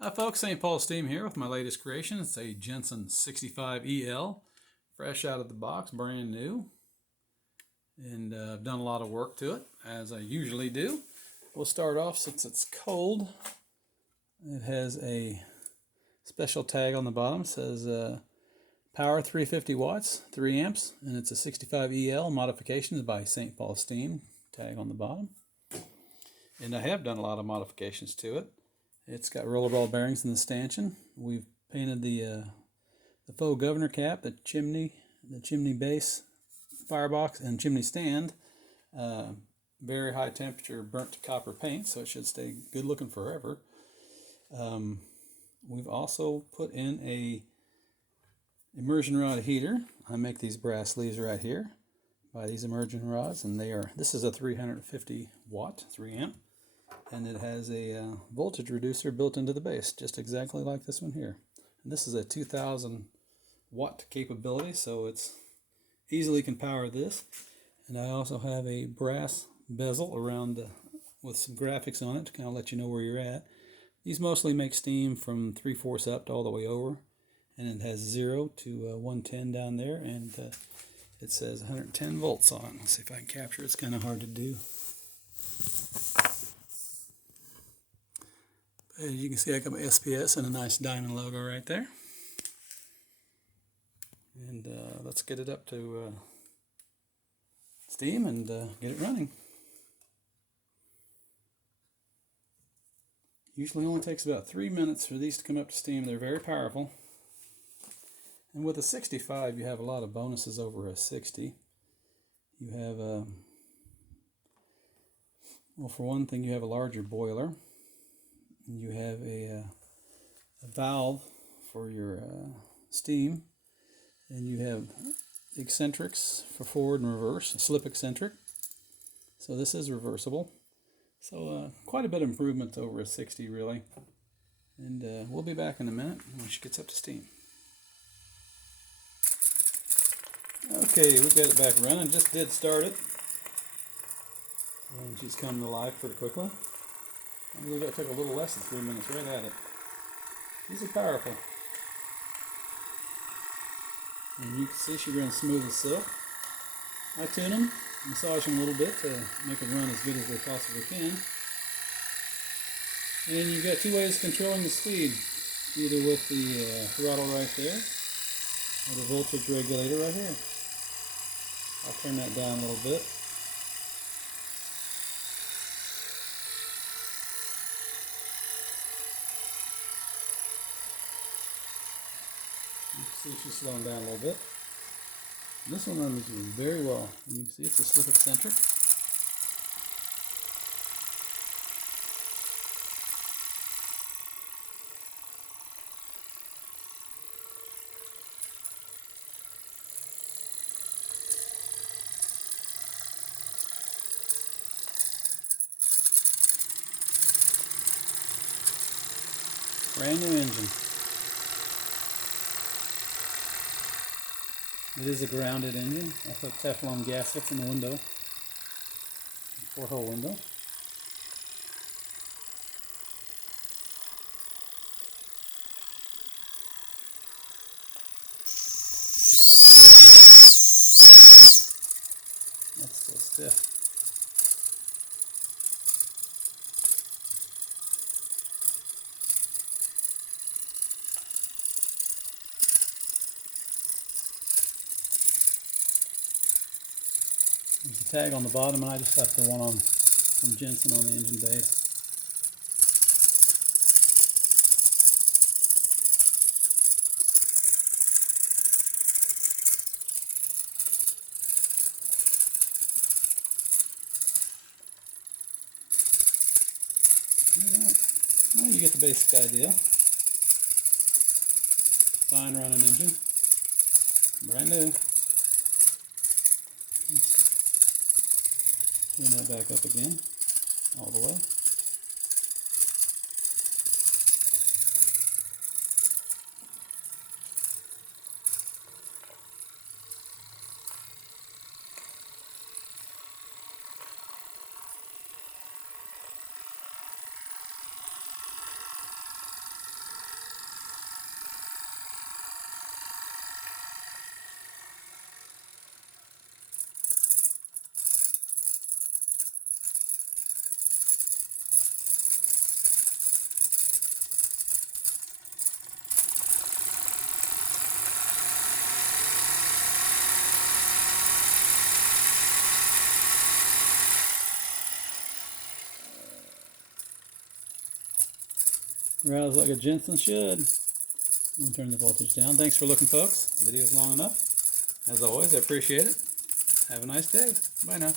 Hi folks, St. Paul Steam here with my latest creation. It's a Jensen 65EL, fresh out of the box, brand new. And I've done a lot of work to it, as I usually do. We'll start off, since it's cold. It has a special tag on the bottom. It says power 350 watts, 3 amps, and it's a 65EL modifications by St. Paul Steam, tag on the bottom. And I have done a lot of modifications to it. It's got rollerball bearings in the stanchion. We've painted the faux governor cap, the chimney base, firebox, and chimney stand. Very high temperature burnt copper paint, so it should stay good looking forever. We've also put in a immersion rod heater. I make these brass sleeves right here by these immersion rods, and this is a 350 watt, 3 amp. And it has a voltage reducer built into the base, just exactly like this one here. And this is a 2000 watt capability, so it's easily can power this. And I also have a brass bezel around with some graphics on it to kind of let you know where you're at. These mostly make steam from 3/4 up to all the way over, and it has 0 to 110 down there, and it says 110 volts on. Let's see if I can capture it. It's kind of hard to do. As you can see, I got my SPS and a nice diamond logo right there. And let's get it up to steam and get it running. Usually only takes about 3 minutes for these to come up to steam. They're very powerful. And with a 65, you have a lot of bonuses over a 60. You have, well, for one thing, you have a larger boiler. You have a valve for your steam, and you have eccentrics for forward and reverse, a slip eccentric. So this is reversible. So quite a bit of improvement over a 60 really. And we'll be back in a minute when she gets up to steam. Okay, we've got it back running. Just did start it. And she's come to life pretty quickly. I believe that took a little less than 3 minutes right at it. These are powerful. And you can see she runs smooth as silk. I tune them, massage them a little bit to make them run as good as they possibly can. And you've got two ways of controlling the speed. Either with the throttle right there, or the voltage regulator right here. I'll turn that down a little bit. You can see she's slowing down a little bit. And this one runs very well. And you can see it's a slip eccentric. Brand new engine. It is a grounded engine. I put Teflon gaskets in the window, 4-hole window. That's still stiff. There's a tag on the bottom, and I just left the one on from Jensen on the engine base. Alright, well, you get the basic idea. Fine running engine, brand new. Turn that back up again, all the way. Rouse like a Jensen should. I'm going to turn the voltage down. Thanks for looking, folks. The video's long enough. As always, I appreciate it. Have a nice day. Bye now.